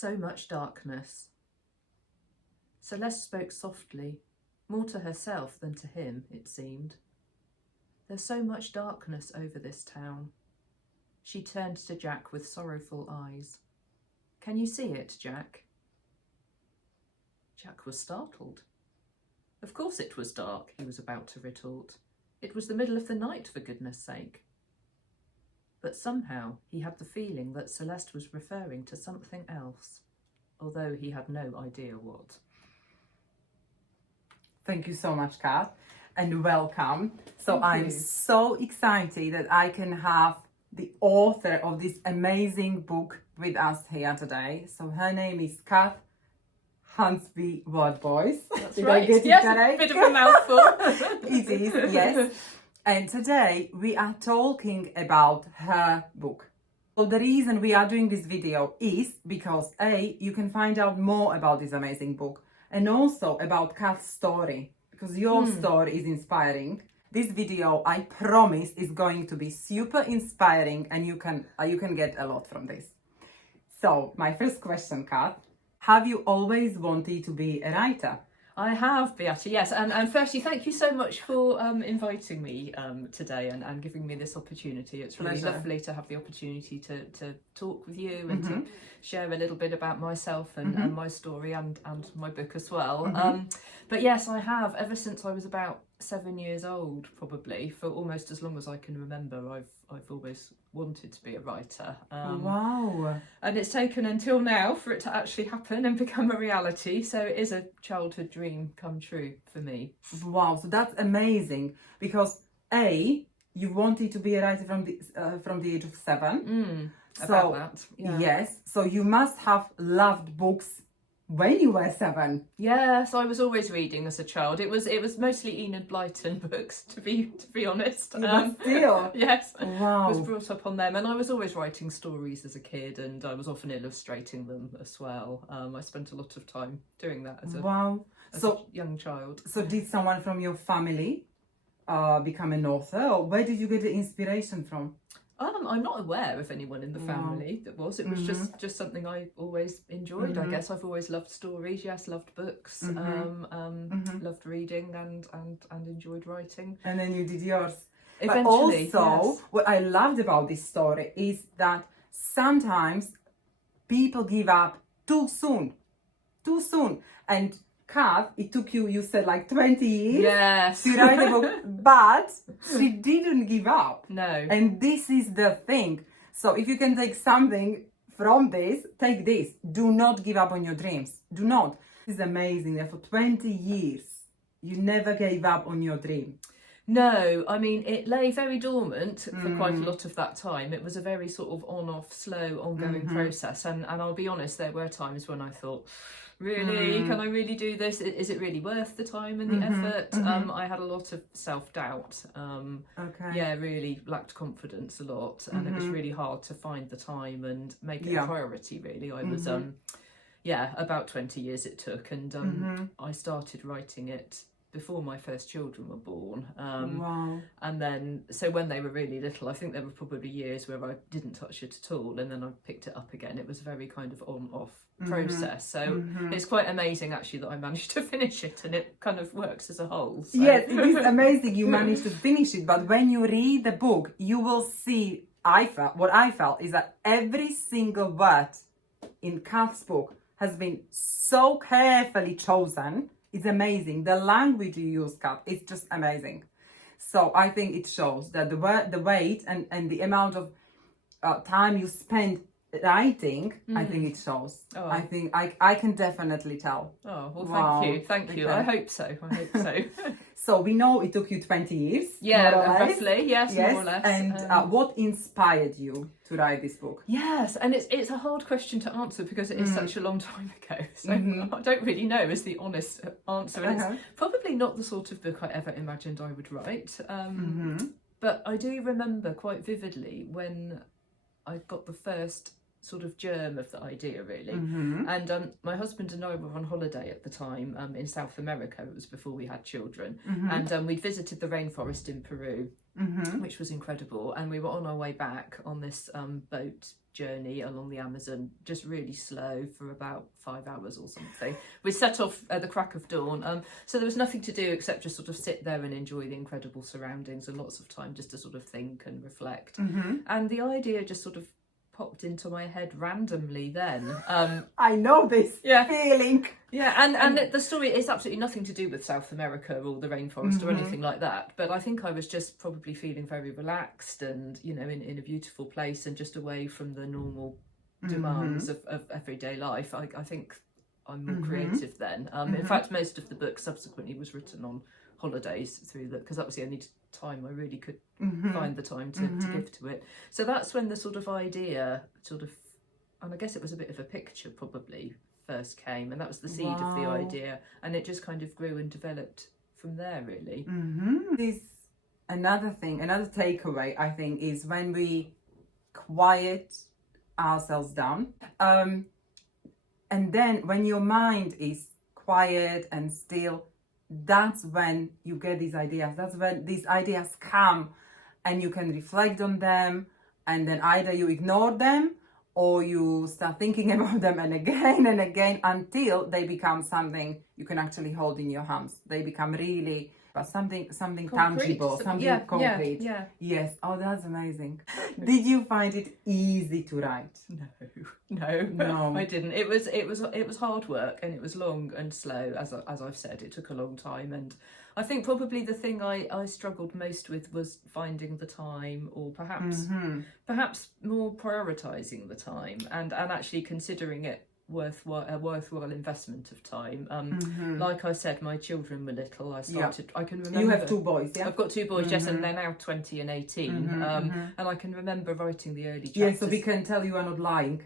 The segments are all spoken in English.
So much darkness. Celeste spoke softly, more to herself than to him, it seemed. There's so much darkness over this town. She turned to Jack with sorrowful eyes. Can you see it, Jack? Jack was startled. Of course it was dark, he was about to retort. It was the middle of the night, for goodness sake. But somehow he had the feeling that Celeste was referring to something else, although he had no idea what. Thank you so much, Kath, and welcome. So Thank I'm you. so excited that I can have the author of this amazing book with us here today. So her name is Kath Hansby Wordboys. That's Did right. I get Yes, it correct? a bit of a mouthful. It is, yes. And today we are talking about her book. So the reason we are doing this video is because you can find out more about this amazing book and also about Kath's story, because your story is inspiring. This video, I promise, is going to be super inspiring, and you can get a lot from this. So my first question, Kath, have you always wanted to be a writer? I have, Beata, yes. And firstly, thank you so much for inviting me today and giving me this opportunity. It's really Pleasure. lovely to have the opportunity to talk with you and to share a little bit about myself and my story and my book as well. But yes, I have, ever since I was about 7 years old, probably, for almost as long as I can remember, I've always wanted to be a writer. Wow. And it's taken until now for it to actually happen and become a reality. So it is a childhood dream come true for me. Wow, so that's amazing, because you wanted to be a writer from the age of 7. About that. Yeah. Yes, so you must have loved books when you were 7. Yes, I was always reading as a child. It was mostly Enid Blyton books, to be honest. But still. Yes. Wow. I was brought up on them, and I was always writing stories as a kid, and I was often illustrating them as well. I spent a lot of time doing that as a young child. So did someone from your family become an author, or where did you get the inspiration from? I'm not aware of anyone in the family that was. It was just something I always enjoyed. I guess I've always loved stories. Yes, loved books. Loved reading and enjoyed writing. And then you did yours. Eventually, but also, yes. What I loved about this story is that sometimes people give up too soon. And Kath, it took you said like 20 years Yes. to write a book, but she didn't give up. No. And this is the thing. So if you can take something from this, take this. Do not give up on your dreams. Do not. This is amazing that for 20 years, you never gave up on your dream. No, I mean, it lay very dormant for quite a lot of that time. It was a very sort of on-off, slow, ongoing process. And I'll be honest, there were times when I thought, really, can I really do this? Is it really worth the time and the effort? I had a lot of self-doubt. Yeah, really lacked confidence a lot. And it was really hard to find the time and make it a priority, really. I was, about 20 years it took. And I started writing it before my first children were born. Wow. And then, so when they were really little, I think there were probably years where I didn't touch it at all, and then I picked it up again. It was a very kind of on-off process. So it's quite amazing actually that I managed to finish it, and it kind of works as a whole. So. Yes, it is amazing you managed to finish it, but when you read the book, you will see, what I felt is that every single word in Kath's book has been so carefully chosen. It's amazing. The language you use, Kath, is just amazing. So I think it shows that the weight and the amount of time you spend writing, I think it shows. Oh. I think I can definitely tell. Oh, well, Wow. Thank you. Okay. I hope so. So we know it took you 20 years. Yeah, more or less. roughly. Yes, more or less. And what inspired you to write this book? Yes, and it's a hard question to answer because it is such a long time ago. So I don't really know is the honest answer. And it's probably not the sort of book I ever imagined I would write. But I do remember quite vividly when I got the first sort of germ of the idea, really. And my husband and I were on holiday at the time in South America. It was before we had children. And we'd visited the rainforest in Peru, which was incredible. And we were on our way back on this boat journey along the Amazon, just really slow for about 5 hours or something. We set off at the crack of dawn, so there was nothing to do except just sort of sit there and enjoy the incredible surroundings, and lots of time just to sort of think and reflect. And the idea just sort of popped into my head randomly then. I know this feeling. Yeah, and the story is absolutely nothing to do with South America or the rainforest or anything like that. But I think I was just probably feeling very relaxed and, you know, in a beautiful place and just away from the normal demands of everyday life. I think I'm more creative then. In fact, most of the book subsequently was written on holidays through because that was the only time I really could find the time to give to it. So that's when the sort of idea and I guess it was a bit of a picture probably first came, and that was the seed of the idea, and it just kind of grew and developed from there really. This another takeaway I think is when we quiet ourselves down, and then when your mind is quiet and still, that's when you get these ideas. That's when these ideas come and you can reflect on them, and then either you ignore them or you start thinking about them and again until they become something you can actually hold in your hands. They become really something Concrete. tangible, something concrete. Yeah. Yes. Oh, that's amazing. Did you find it easy to write? No, I didn't. It was hard work, and it was long and slow. As I've said, it took a long time, and I think probably the thing I struggled most with was finding the time, or perhaps more prioritizing the time and actually considering it a worthwhile investment of time. Like I said, my children were little. I can remember. You have 2 boys, yeah? I've got 2 boys, yes, and they're now 20 and 18. And I can remember writing the early chapters. Yeah, so we can tell you are not lying.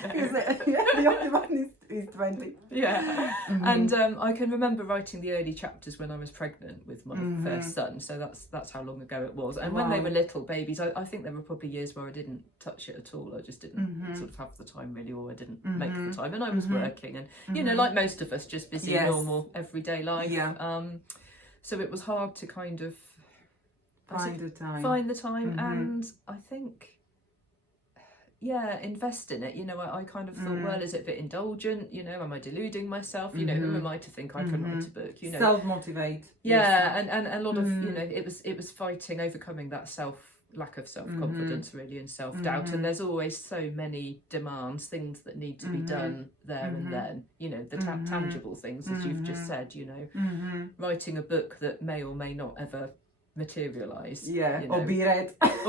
The only one is 20. Yeah. And I can remember writing the early chapters when I was pregnant with my first son, so that's how long ago it was. And when they were little babies, I think there were probably years where I didn't touch it at all. I just didn't sort of have the time really, or I didn't make the time, and I was working, and you know, like most of us, just busy normal everyday life. So it was hard to kind of find the time and I think invest in it. You know, I kind of thought, well, is it a bit indulgent? You know, am I deluding myself? You know, who am I to think I can write a book? You know, self-motivate. And a lot of you know, it was fighting, overcoming that lack of self-confidence really, and self-doubt. And there's always so many demands, things that need to be done there and then. You know, the tangible things, as you've just said. You know, writing a book that may or may not ever materialize. Yeah, you know. or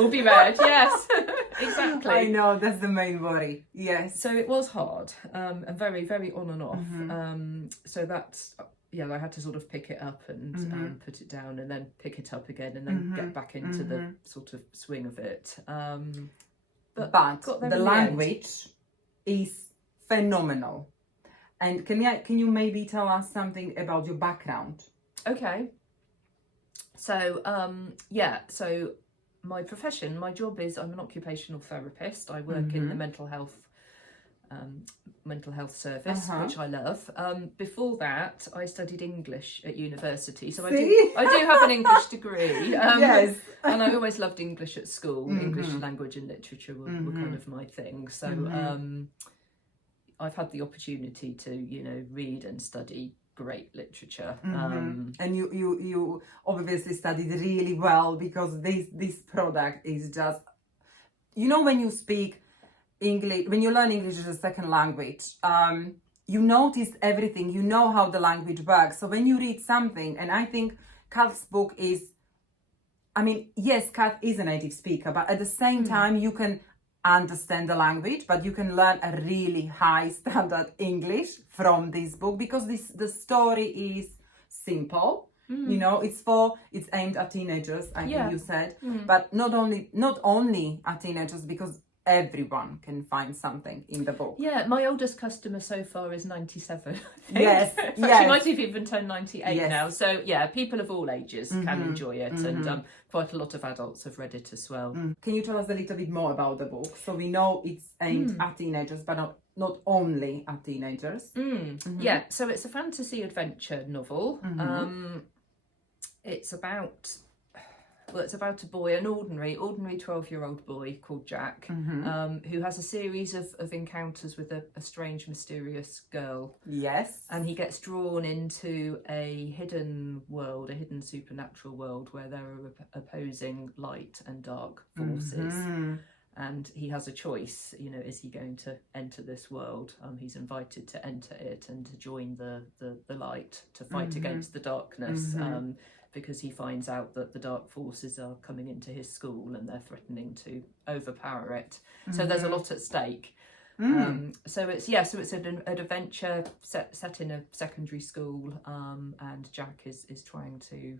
be read. Yes. Exactly. I know, that's the main worry. Yes. So it was hard, and very, very on and off. So that's, I had to sort of pick it up and put it down, and then pick it up again, and then get back into the sort of swing of it. But the language is phenomenal. And can you maybe tell us something about your background? Okay. So, so my profession, my job is I'm an occupational therapist. I work in the mental health service, which I love. Before that, I studied English at university, so I do have an English degree. Yes, and I always loved English at school. English language and literature were kind of my thing. So I've had the opportunity to, you know, read and study great literature. And you obviously studied really well, because this product is just, you know, when you speak English, when you learn English as a second language, you notice everything, you know how the language works. So when you read something, and I think Kat's book is, I mean, yes, Kat is a native speaker, but at the same time you can understand the language, but you can learn a really high standard English from this book, because the story is simple. You know, it's aimed at teenagers, I think you said, but not only at teenagers, because everyone can find something in the book. Yeah, my oldest customer so far is 97. I think. Yes, In fact, she might have even turned 98 now. So yeah, people of all ages can enjoy it, and quite a lot of adults have read it as well. Can you tell us a little bit more about the book? So we know it's aimed at teenagers, but not only at teenagers. Yeah, so it's a fantasy adventure novel. It's about Well, it's about a boy, an ordinary 12-year-old boy called Jack, who has a series of encounters with a strange, mysterious girl. Yes. And he gets drawn into a hidden world, a hidden supernatural world where there are opposing light and dark forces. And he has a choice, you know, is he going to enter this world? He's invited to enter it and to join the light, to fight against the darkness, because he finds out that the dark forces are coming into his school and they're threatening to overpower it. So there's a lot at stake. So it's an adventure set in a secondary school, and Jack is trying to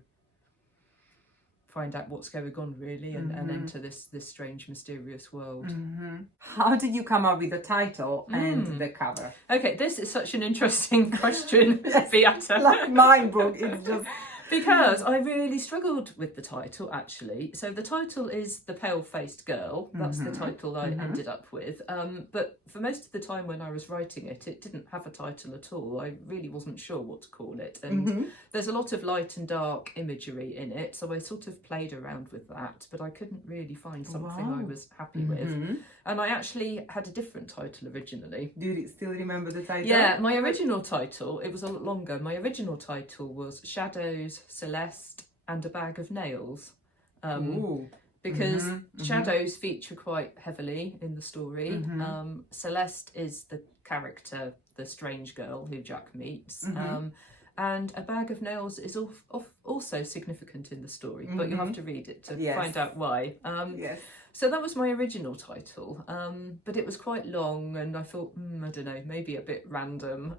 find out what's going on really, and enter this strange, mysterious world. How did you come up with the title and the cover? Okay, this is such an interesting question, Beata. Like my book, it's just... Because I really struggled with the title, actually. So the title is The Pale-Faced Girl. That's the title I ended up with. But for most of the time when I was writing it, it didn't have a title at all. I really wasn't sure what to call it. And there's a lot of light and dark imagery in it, so I sort of played around with that, but I couldn't really find something I was happy with. And I actually had a different title originally. Do you still remember the title? Yeah, my original title, it was a lot longer. My original title was Shadows, Celeste and a Bag of Nails. Because shadows feature quite heavily in the story. Celeste is the character, the strange girl who Jack meets. And a bag of nails is also significant in the story, but you have to read it to find out why. So that was my original title, but it was quite long, and I thought, I don't know, maybe a bit random.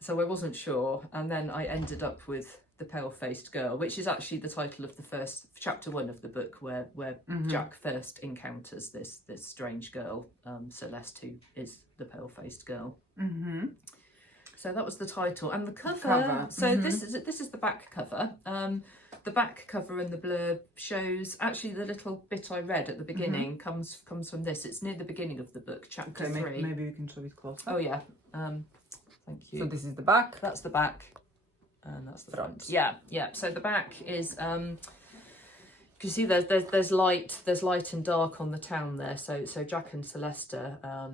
So I wasn't sure, and then I ended up with The Pale-Faced Girl, which is actually the title of the first chapter 1 of the book, where Jack first encounters this strange girl, Celeste, who is the pale-faced girl. So that was the title, and the cover. So this is the back cover. The back cover and the blurb shows, actually the little bit I read at the beginning comes from this. It's near the beginning of the book, chapter 3. Maybe we can show it closer. Oh yeah. Thank you. So this is the back. That's the back, and that's the front. Yeah. So the back is you see there's light and dark on the town there. So Jack and Celeste are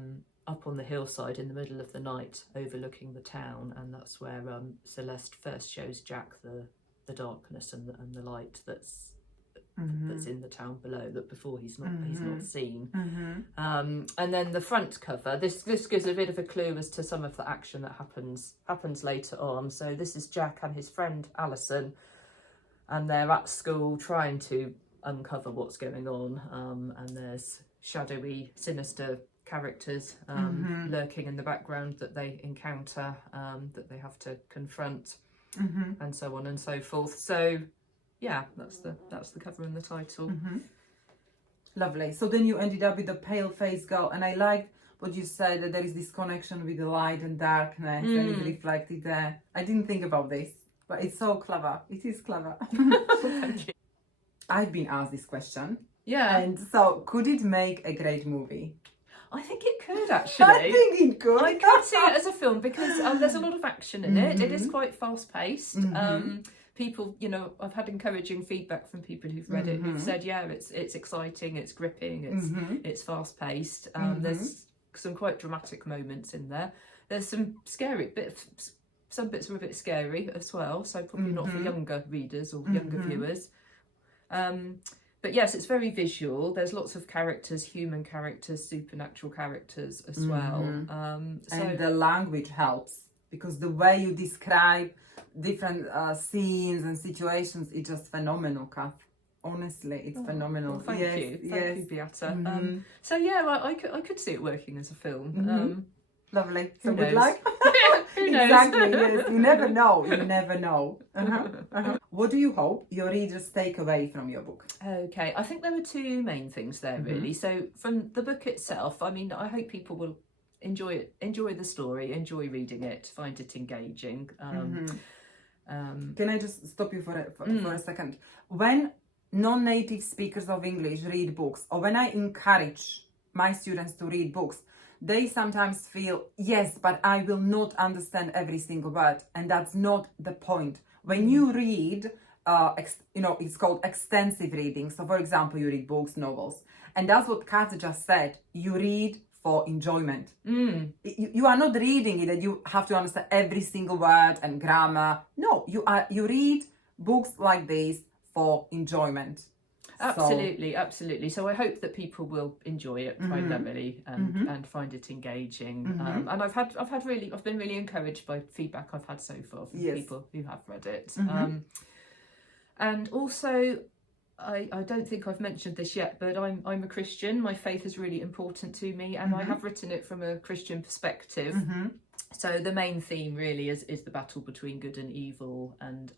up on the hillside in the middle of the night, overlooking the town, and that's where Celeste first shows Jack the darkness and the light that's in the town below, that before he's not seen. And then the front cover, this gives a bit of a clue as to some of the action that happens later on. So this is Jack and his friend Alison, and they're at school trying to uncover what's going on, and there's shadowy, sinister characters lurking in the background that they encounter, that they have to confront, and so on and so forth. So yeah, that's the cover and the title. Lovely. So then you ended up with The Pale-Faced Girl, and I liked what you said, that there is this connection with the light and darkness, and it's reflected there. I didn't think about this, but it's so clever. It is clever. Thank you. I've been asked this question. Yeah. And so, could it make a great movie? I think it could, actually. I think it could. I could see it as a film because there's a lot of action in it. It is quite fast-paced. People, you know, I've had encouraging feedback from people who've read it, who've said, yeah, it's exciting, it's gripping, it's fast-paced. There's some quite dramatic moments in there. There's some scary bits. Some bits are a bit scary as well, so probably not for younger readers or younger viewers. But yes, it's very visual. There's lots of characters, human characters, supernatural characters as well. And the language helps, because the way you describe different scenes and situations, it's just phenomenal, Kath. Honestly, it's phenomenal. Well, thank you, Beata. So yeah, I could see it working as a film. Lovely. So Who good knows? luck. Who knows? Exactly. Yes. You never know. You never know. What do you hope your readers take away from your book? Okay, I think there are two main things there really. So from the book itself, I mean, I hope people will enjoy it, enjoy the story, enjoy reading it, find it engaging. Can I just stop you for a second? When non-native speakers of English read books, or when I encourage my students to read books, they sometimes feel, yes, but I will not understand every single word. And that's not the point. When you read it's called extensive reading. So for example, you read books, novels, and that's what Kat just said. You read for enjoyment. You are not reading it that you have to understand every single word and grammar. No, you read books like this for enjoyment. Absolutely. So I hope that people will enjoy it primarily and find it engaging. And I've been really encouraged by feedback I've had so far from people who have read it. And also, I don't think I've mentioned this yet, but I'm a Christian. My faith is really important to me, and I have written it from a Christian perspective. So the main theme really is the battle between good and evil, and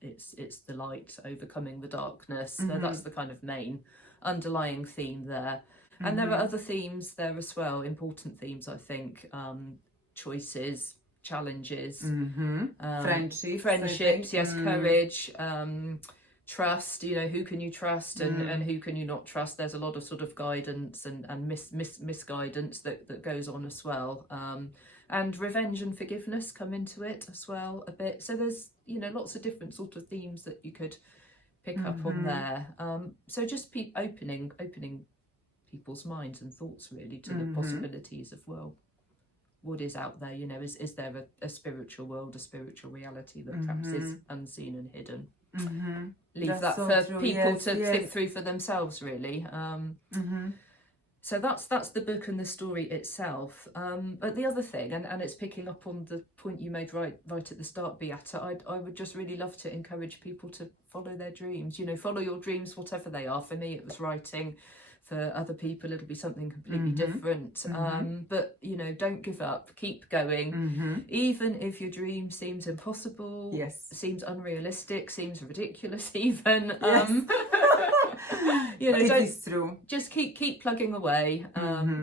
it's the light overcoming the darkness. So that's the kind of main underlying theme there. And there are other themes there as well, important themes, I think. Choices, challenges, friendships, yes, courage, trust, who can you trust and who can you not trust. There's a lot of sort of guidance and misguidance that goes on as well. And revenge and forgiveness come into it as well a bit. So there's, lots of different sort of themes that you could pick up on there. So just opening people's minds and thoughts really to the possibilities of, well, what is out there, is there a spiritual world, a spiritual reality that perhaps is unseen and hidden. Leave that for people to think through for themselves, really. So that's the book and the story itself. But the other thing, and it's picking up on the point you made right at the start, Beata, I would just really love to encourage people to follow their dreams. Follow your dreams, whatever they are. For me, it was writing. For other people, it'll be something completely different. But, don't give up. Keep going. Even if your dream seems impossible, seems unrealistic, seems ridiculous even. It is true. Just keep plugging away,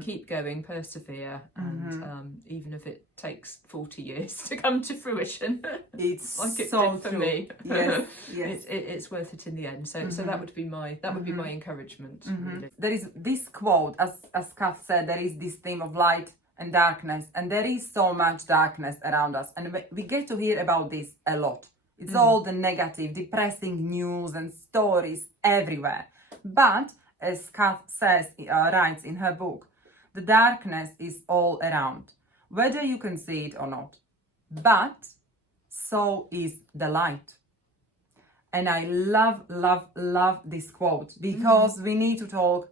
keep going, persevere, and even if it takes 40 years to come to fruition, it's like it so did for true. me. Yes. It's worth it in the end. So that would be my encouragement. Really. There is this quote, as Kath said, there is this theme of light and darkness, and there is so much darkness around us, and we get to hear about this a lot. It's all the negative, depressing news and stories everywhere. But as Kath writes in her book, the darkness is all around, whether you can see it or not. But so is the light. And I love this quote, because we need to talk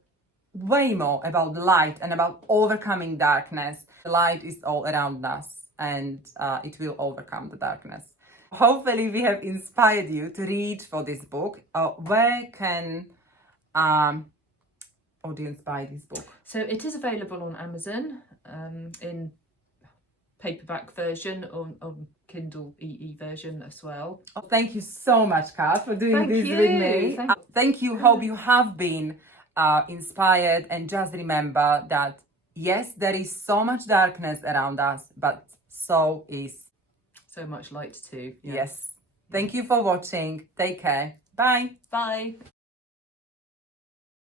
way more about the light and about overcoming darkness. The light is all around us, and it will overcome the darkness. Hopefully we have inspired you to read for this book. Where can audience buy this book? So it is available on Amazon in paperback version, on Kindle EE version as well. Thank you so much, Kat, for doing this with me. Thank you. Hope you have been inspired, and just remember that yes, there is so much darkness around us, but so is so much light too. Yes. Thank you for watching. Take care. Bye. Bye.